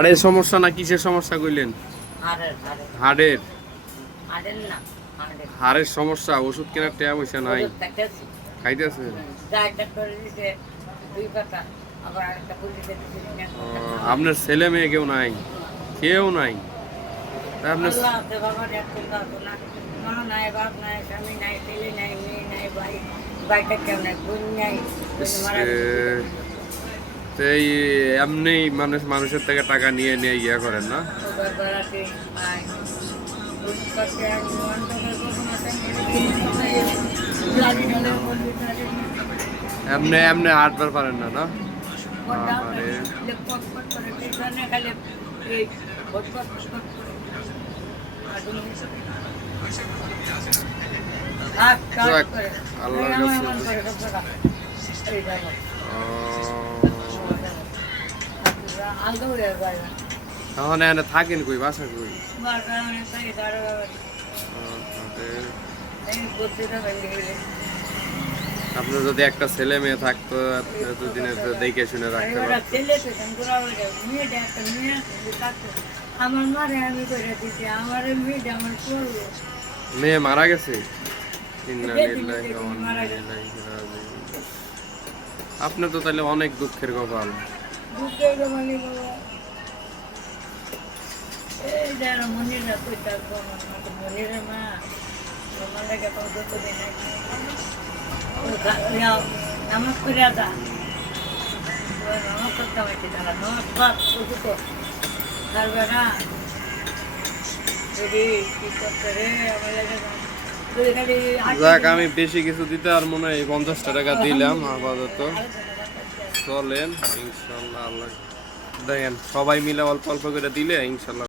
হাড়ের সমস্যা না কিসের সমস্যা কইলেন? হাড়ের হাড়ের সমস্যা, ওষুধ কেনার টাকা পয়সা নাই, খাইতেছে। আপনার ছেলে মেয়ে কেউ নাই? কেউ নাই? আপনার এই এমনি মানুষের থেকে টাকা নিয়ে নিয়ে ইয়া করেন না? এমনি এমনি হাঁটবার পারেন না না? এখন এখানে থাকেন কই, বাসা কই? আপনার যদি একটা ছেলে মেয়ে থাকতো দুদিন দেখে শুনে রাখতে পারতেন। মেয়ে মারা গেছে? আপনার তো তাহলে অনেক দুঃখের কপাল। নামাজ করে আদা নামাজ করতে হয়েছে তারা নামাজ তো তারপরে যাক, আমি বেশি কিছু দিতে আর মনে হয় 50টা টাকা দিলাম আপাতত। চলেন ইনশাল্লাহ, আল্লাহ দেখেন সবাই মিলে অল্প অল্প করে দিলে ইনশাল্লাহ